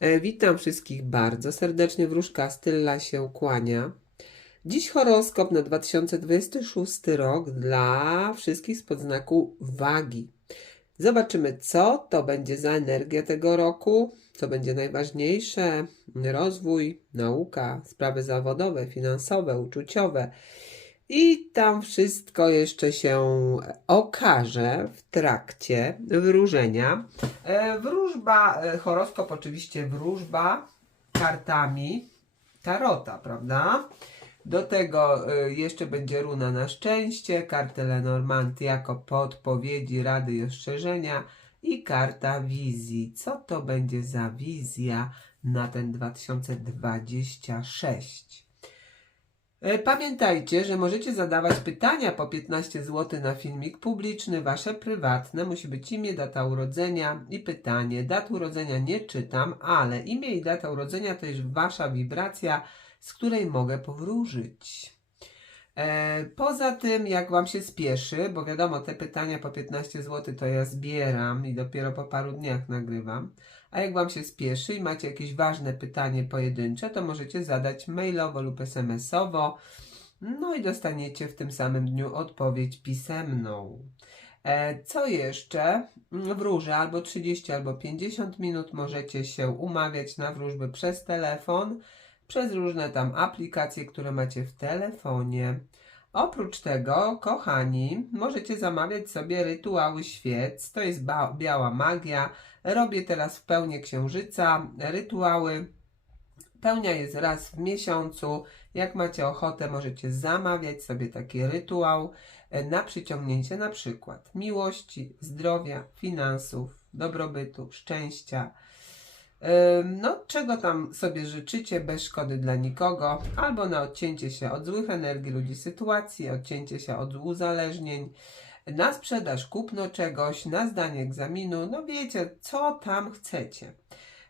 E, Witam wszystkich bardzo serdecznie. Wróżka Stylla się kłania. Dziś horoskop na 2026 rok dla wszystkich z podznaku wagi. Zobaczymy, co to będzie za energia tego roku, co będzie najważniejsze: rozwój, nauka, sprawy zawodowe, finansowe, uczuciowe. I tam wszystko jeszcze się okaże w trakcie wróżenia. E, Wróżba, e, horoskop oczywiście wróżba kartami tarota, prawda? Do tego e, jeszcze będzie runa na szczęście, kartę Lenormand jako podpowiedzi, rady i ostrzeżenia i karta wizji. Co to będzie za wizja na ten 2026? E, Pamiętajcie, że możecie zadawać pytania po 15 zł na filmik publiczny, wasze prywatne. Musi być imię, data urodzenia i pytanie. Dat urodzenia nie czytam, ale imię i data urodzenia to już wasza wibracja, z której mogę powróżyć. E, poza tym, jak Wam się spieszy, bo wiadomo, te pytania po 15 zł to ja zbieram i dopiero po paru dniach nagrywam. A jak Wam się spieszy i macie jakieś ważne pytanie pojedyncze, to możecie zadać mailowo lub SMS-owo. No i dostaniecie w tym samym dniu odpowiedź pisemną. E, co jeszcze? Wróżę albo 30, albo 50 minut możecie się umawiać na wróżby przez telefon, przez różne tam aplikacje, które macie w telefonie. Oprócz tego, kochani, możecie zamawiać sobie rytuały świec. To jest biała magia. Robię teraz w pełni księżyca rytuały. Pełnia jest raz w miesiącu. Jak macie ochotę, możecie zamawiać sobie taki rytuał e, na przyciągnięcie na przykład miłości, zdrowia, finansów, dobrobytu, szczęścia. Ym, No, czego tam sobie życzycie bez szkody dla nikogo, albo na odcięcie się od złych energii ludzi, sytuacji, odcięcie się od uzależnień, na sprzedaż, kupno czegoś, na zdanie egzaminu, no wiecie, co tam chcecie.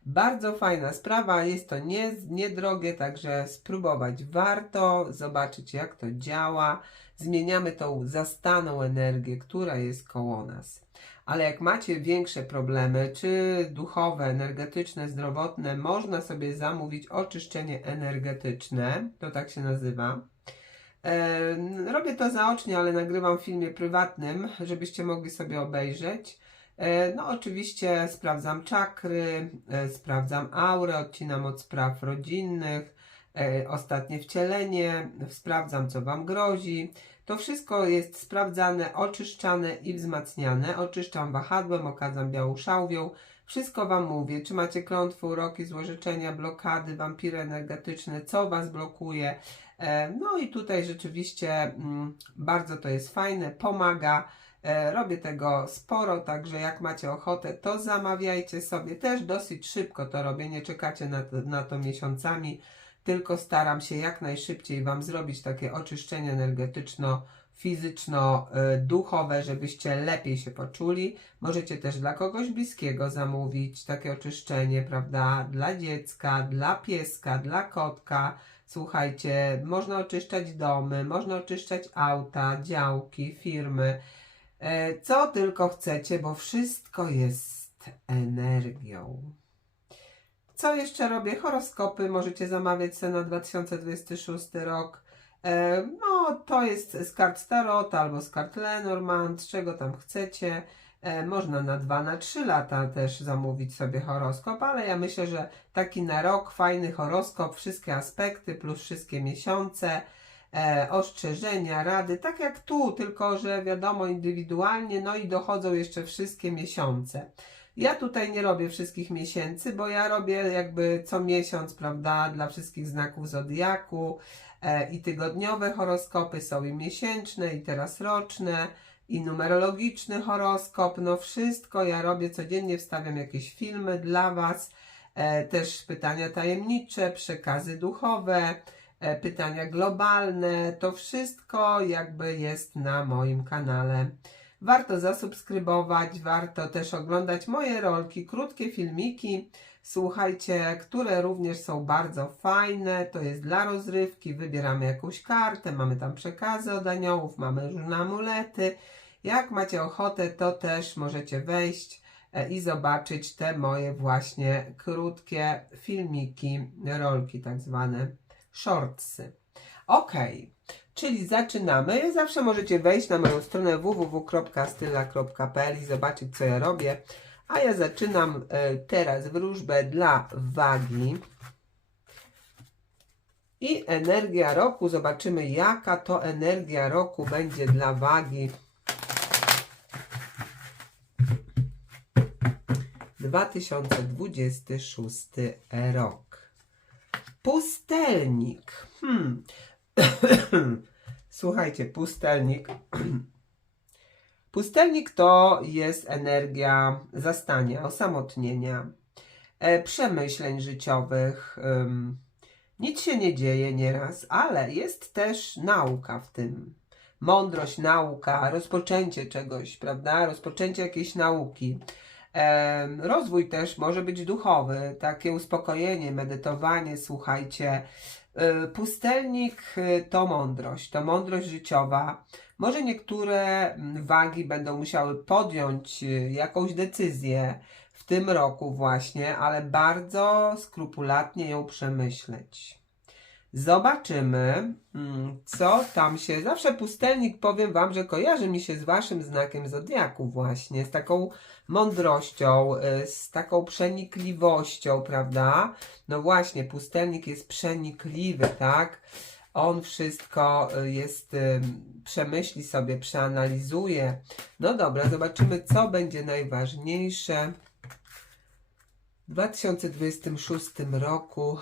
Bardzo fajna sprawa, jest to nie, niedrogie, także spróbować warto, zobaczyć jak to działa. Zmieniamy tą zastaną energię, która jest koło nas. Ale jak macie większe problemy, czy duchowe, energetyczne, zdrowotne, można sobie zamówić oczyszczenie energetyczne, to tak się nazywa. E, robię to zaocznie, ale nagrywam w filmie prywatnym, żebyście mogli sobie obejrzeć. E, No, oczywiście sprawdzam czakry, e, sprawdzam aurę, odcinam od spraw rodzinnych, ostatnie wcielenie, sprawdzam, co Wam grozi. To wszystko jest sprawdzane, oczyszczane i wzmacniane. Oczyszczam wahadłem, okazam białą szałwią. Wszystko Wam mówię, czy macie klątwy, uroki, złożyczenia, blokady, wampiry energetyczne, co Was blokuje. E, No i tutaj rzeczywiście mm, bardzo to jest fajne, pomaga. E, Robię tego sporo, także jak macie ochotę, to zamawiajcie sobie. Też dosyć szybko to robię, nie czekacie na to, na to miesiącami, tylko staram się jak najszybciej Wam zrobić takie oczyszczenie energetyczno-fizyczno-duchowe, żebyście lepiej się poczuli. Możecie też dla kogoś bliskiego zamówić takie oczyszczenie, prawda? Dla dziecka, dla pieska, dla kotka. Słuchajcie, można oczyszczać domy, można oczyszczać auta, działki, firmy. E, Co tylko chcecie, bo wszystko jest energią. Co jeszcze robię? Horoskopy możecie zamawiać sobie na 2026 rok. E, No, to jest z kart Tarota albo z kart Lenormand, czego tam chcecie. E, Można na 2, na 3 lata też zamówić sobie horoskop, ale ja myślę, że taki na rok fajny horoskop, wszystkie aspekty plus wszystkie miesiące e, ostrzeżenia, rady, tak jak tu, tylko że wiadomo indywidualnie, no i dochodzą jeszcze wszystkie miesiące. Ja tutaj nie robię wszystkich miesięcy, bo ja robię jakby co miesiąc, prawda, dla wszystkich znaków zodiaku. E, i tygodniowe horoskopy są i miesięczne, i teraz roczne, i numerologiczny horoskop, no wszystko ja robię codziennie, wstawiam jakieś filmy dla Was, e, też pytania tajemnicze, przekazy duchowe, e, pytania globalne, to wszystko jakby jest na moim kanale. Warto zasubskrybować, warto też oglądać moje rolki, krótkie filmiki, słuchajcie, które również są bardzo fajne. To jest dla rozrywki, wybieramy jakąś kartę, mamy tam przekazy od aniołów, mamy różne amulety. Jak macie ochotę, to też możecie wejść e, i zobaczyć te moje właśnie krótkie filmiki, rolki tak zwane, shortsy. Ok, czyli zaczynamy. Zawsze możecie wejść na moją stronę www.styla.pl i zobaczyć co ja robię. A ja zaczynam e, teraz wróżbę dla wagi. I energia roku, zobaczymy jaka to energia roku będzie dla wagi. 2026 rok. Pustelnik. Hmm. Słuchajcie, pustelnik. Pustelnik to jest energia zastania, osamotnienia, e, przemyśleń życiowych. nic się nie dzieje nieraz, ale jest też nauka w tym. Mądrość, nauka, rozpoczęcie czegoś, prawda? Rozpoczęcie jakiejś nauki. Em, rozwój też może być duchowy, takie uspokojenie, medytowanie, słuchajcie. Y, Pustelnik y, to mądrość, to mądrość życiowa. Może niektóre mm, wagi będą musiały podjąć y, jakąś decyzję w tym roku właśnie, ale bardzo skrupulatnie ją przemyśleć. Zobaczymy, mm, co tam się. Zawsze pustelnik, powiem Wam, że kojarzy mi się z Waszym znakiem zodiaku, właśnie, z taką mądrością, y, z taką przenikliwością, prawda? No właśnie, pustelnik jest przenikliwy, tak? On wszystko y, jest, y, przemyśli sobie, przeanalizuje. No dobra, zobaczymy, co będzie najważniejsze w 2026 roku.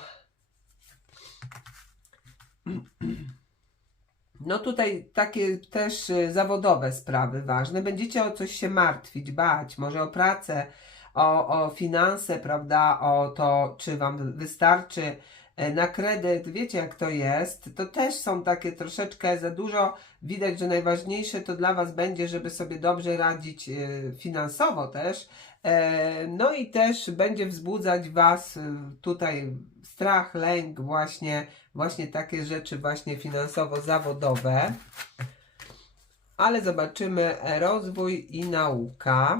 No tutaj takie też y, zawodowe sprawy ważne. Będziecie o coś się martwić, bać, może o pracę, o, o finanse, prawda, o to, czy Wam wystarczy e, na kredyt. Wiecie, jak to jest. To też są takie troszeczkę za dużo. Widać, że najważniejsze to dla Was będzie, żeby sobie dobrze radzić y, finansowo też. E, No i też będzie wzbudzać Was y, tutaj strach, lęk, właśnie, właśnie takie rzeczy, właśnie finansowo-zawodowe. Ale zobaczymy e, rozwój i nauka.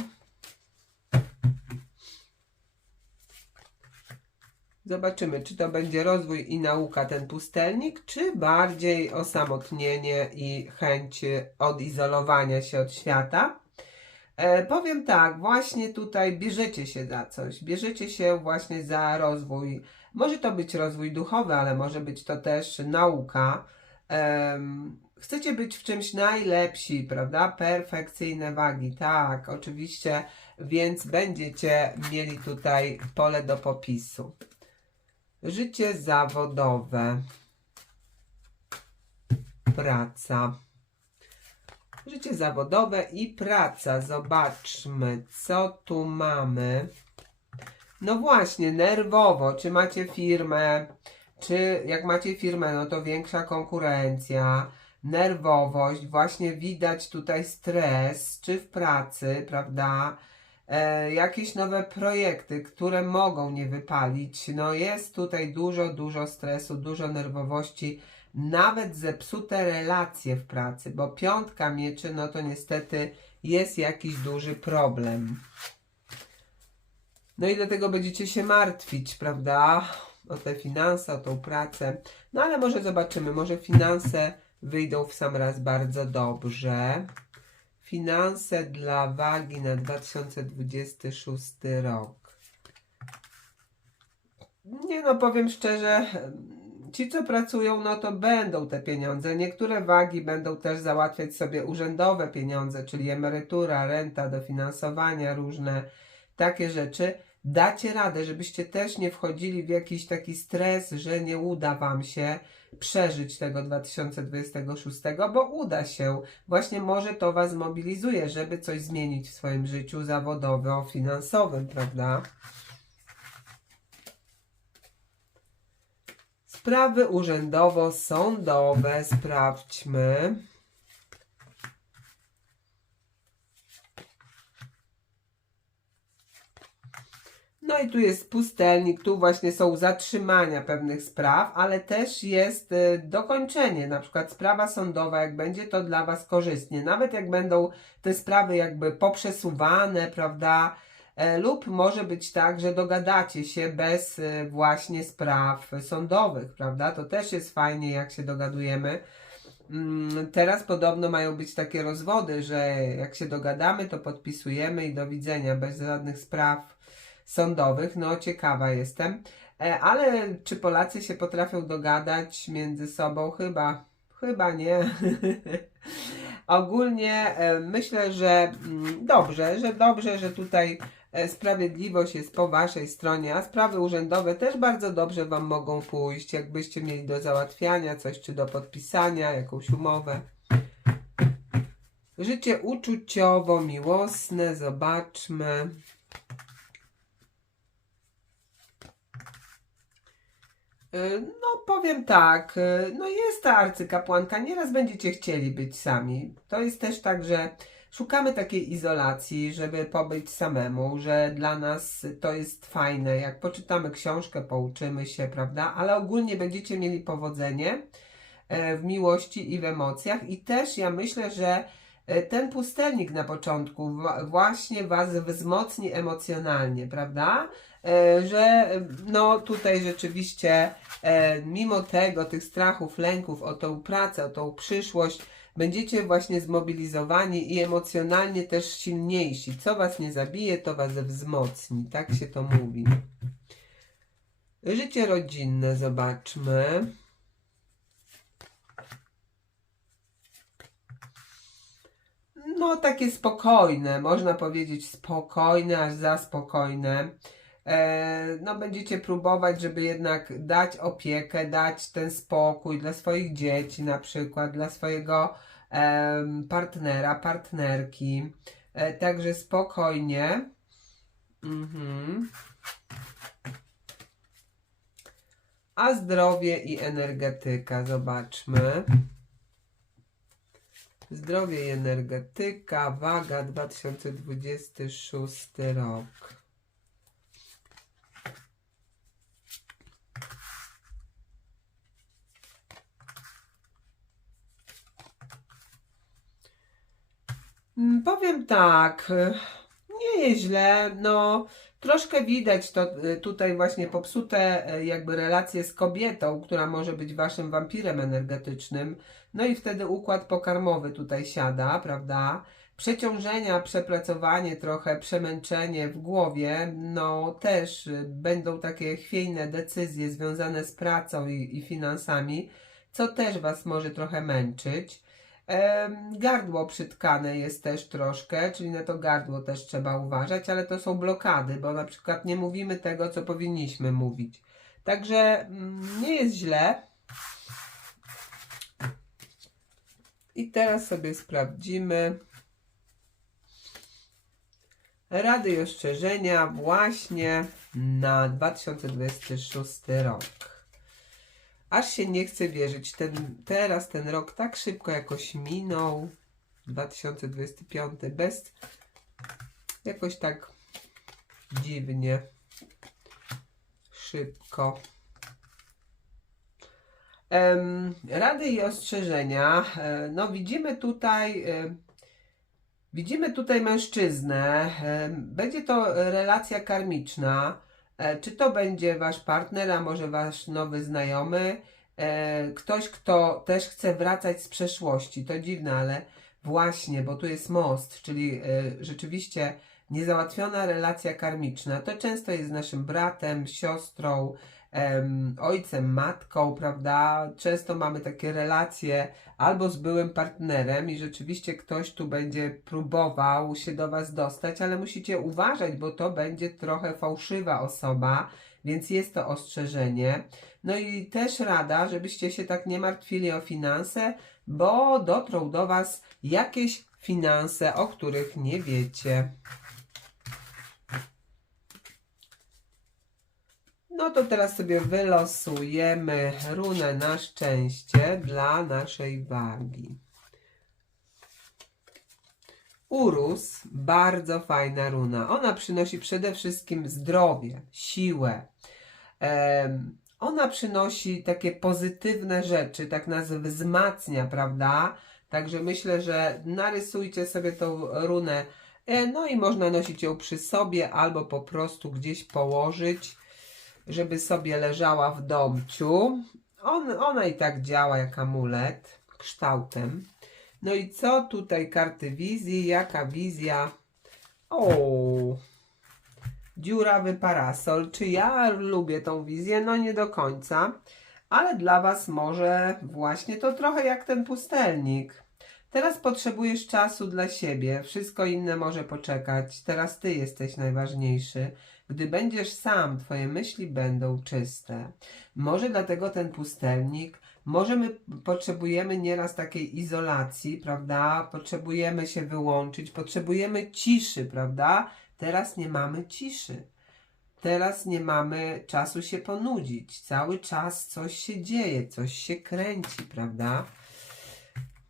Zobaczymy, czy to będzie rozwój i nauka ten pustelnik, czy bardziej osamotnienie i chęć odizolowania się od świata. E, powiem tak, właśnie tutaj bierzecie się za coś, bierzecie się właśnie za rozwój. Może to być rozwój duchowy, ale może być to też nauka. Chcecie być w czymś najlepsi, prawda? Perfekcyjne wagi, tak, oczywiście, więc będziecie mieli tutaj pole do popisu. Życie zawodowe. Praca. Życie zawodowe i praca. Zobaczmy, co tu mamy. No właśnie, nerwowo. Czy macie firmę? Czy jak macie firmę, no to większa konkurencja, nerwowość, właśnie widać tutaj stres, czy w pracy, prawda? E, jakieś nowe projekty, które mogą nie wypalić. No jest tutaj dużo, dużo stresu, dużo nerwowości nawet zepsute relacje w pracy, bo piątka mieczy, no to niestety jest jakiś duży problem. No i dlatego będziecie się martwić, prawda? O te finanse, o tą pracę. No ale może zobaczymy, może finanse wyjdą w sam raz bardzo dobrze. Finanse dla wagi na 2026 rok. Nie no, powiem szczerze, ci co pracują, no to będą te pieniądze. Niektóre wagi będą też załatwiać sobie urzędowe pieniądze, czyli emerytura, renta, dofinansowania, różne takie rzeczy. Dacie radę, żebyście też nie wchodzili w jakiś taki stres, że nie uda Wam się przeżyć tego 2026, bo uda się. Właśnie może to Was mobilizuje, żeby coś zmienić w swoim życiu zawodowo-finansowym, prawda? Sprawy urzędowo-sądowe sprawdźmy. No i tu jest pustelnik, tu właśnie są zatrzymania pewnych spraw, ale też jest y, dokończenie, na przykład sprawa sądowa, jak będzie to dla Was korzystnie, nawet jak będą te sprawy jakby poprzesuwane, prawda, E, lub może być tak, że dogadacie się bez e, właśnie spraw sądowych, prawda? To też jest fajnie, jak się dogadujemy. Mm, Teraz podobno mają być takie rozwody, że jak się dogadamy, to podpisujemy i do widzenia, bez żadnych spraw sądowych. No, ciekawa jestem. E, Ale czy Polacy się potrafią dogadać między sobą? Chyba, chyba nie. Ogólnie e, myślę, że mm, dobrze, że dobrze, że tutaj e, sprawiedliwość jest po waszej stronie, a sprawy urzędowe też bardzo dobrze wam mogą pójść, jakbyście mieli do załatwiania coś, czy do podpisania, jakąś umowę. Życie uczuciowo-miłosne, zobaczmy. No, powiem tak, y, no jest ta arcykapłanka, nieraz będziecie chcieli być sami. To jest też tak, że szukamy takiej izolacji, żeby pobyć samemu, że dla nas to jest fajne, jak poczytamy książkę, pouczymy się, prawda? Ale ogólnie będziecie mieli powodzenie e, w miłości i w emocjach i też ja myślę, że e, ten pustelnik na początku właśnie Was wzmocni emocjonalnie, prawda? E, Że no tutaj rzeczywiście e, mimo tego, tych strachów, lęków o tą pracę, o tą przyszłość, będziecie właśnie zmobilizowani i emocjonalnie też silniejsi. Co Was nie zabije, to Was wzmocni. Tak się to mówi. Życie rodzinne, zobaczmy. No, takie spokojne, można powiedzieć spokojne, aż za spokojne. E, no, będziecie próbować, żeby jednak dać opiekę, dać ten spokój dla swoich dzieci, na przykład dla swojego partnera, partnerki. E, także spokojnie. Mhm. A zdrowie i energetyka, zobaczmy. Zdrowie i energetyka, waga 2026 rok. Powiem tak, y, nie jest źle, no troszkę widać to y, tutaj właśnie popsute y, jakby relacje z kobietą, która może być waszym wampirem energetycznym, no i wtedy układ pokarmowy tutaj siada, prawda? Przeciążenia, przepracowanie trochę, przemęczenie w głowie, no też będą takie chwiejne decyzje związane z pracą i, i finansami, co też was może trochę męczyć. Gardło przytkane jest też troszkę, czyli na to gardło też trzeba uważać, ale to są blokady, bo na przykład nie mówimy tego, co powinniśmy mówić. Także mm, nie jest źle. I teraz sobie sprawdzimy rady i ostrzeżenia właśnie na 2026 rok. Aż się nie chce wierzyć. Ten, teraz ten rok tak szybko jakoś minął. 2025 bez jakoś tak dziwnie szybko. Rady i ostrzeżenia. E, No widzimy tutaj e, widzimy tutaj mężczyznę. Em, Będzie to relacja karmiczna. E, Czy to będzie wasz partner, a może wasz nowy znajomy? E, Ktoś, kto też chce wracać z przeszłości. To dziwne, ale właśnie, bo tu jest most, czyli e, rzeczywiście niezałatwiona relacja karmiczna. To często jest z naszym bratem, siostrą, em, ojcem, matką, prawda? Często mamy takie relacje albo z byłym partnerem i rzeczywiście ktoś tu będzie próbował się do Was dostać, ale musicie uważać, bo to będzie trochę fałszywa osoba, więc jest to ostrzeżenie. No i też rada, żebyście się tak nie martwili o finanse, bo dotrą do Was jakieś finanse, o których nie wiecie. No to teraz sobie wylosujemy runę na szczęście dla naszej wagi. Urus, bardzo fajna runa. Ona przynosi przede wszystkim zdrowie, siłę. Em, ona przynosi takie pozytywne rzeczy, tak nas wzmacnia, prawda? Także myślę, że narysujcie sobie tą runę E, No i można nosić ją przy sobie albo po prostu gdzieś położyć, żeby sobie leżała w domciu. On, ona i tak działa jak amulet kształtem. No i co tutaj karty wizji? Jaka wizja? O, dziurawy parasol. Czy ja lubię tą wizję? No nie do końca, ale dla Was może właśnie to trochę jak ten pustelnik. Teraz potrzebujesz czasu dla siebie, wszystko inne może poczekać. Teraz Ty jesteś najważniejszy. Gdy będziesz sam, Twoje myśli będą czyste. Może dlatego ten pustelnik, może my potrzebujemy nieraz takiej izolacji, prawda? Potrzebujemy się wyłączyć, potrzebujemy ciszy, prawda? Teraz nie mamy ciszy. Teraz nie mamy czasu się ponudzić. Cały czas coś się dzieje, coś się kręci, prawda?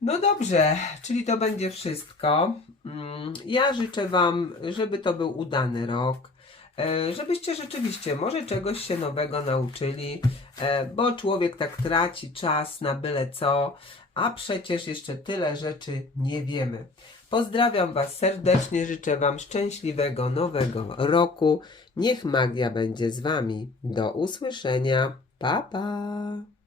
No dobrze, czyli to będzie wszystko. Mm, Ja życzę Wam, żeby to był udany rok. e, Żebyście rzeczywiście może czegoś się nowego nauczyli, e, bo człowiek tak traci czas na byle co, a przecież jeszcze tyle rzeczy nie wiemy. Pozdrawiam Was serdecznie, życzę Wam szczęśliwego nowego roku. Niech magia będzie z Wami. Do usłyszenia. Pa, pa.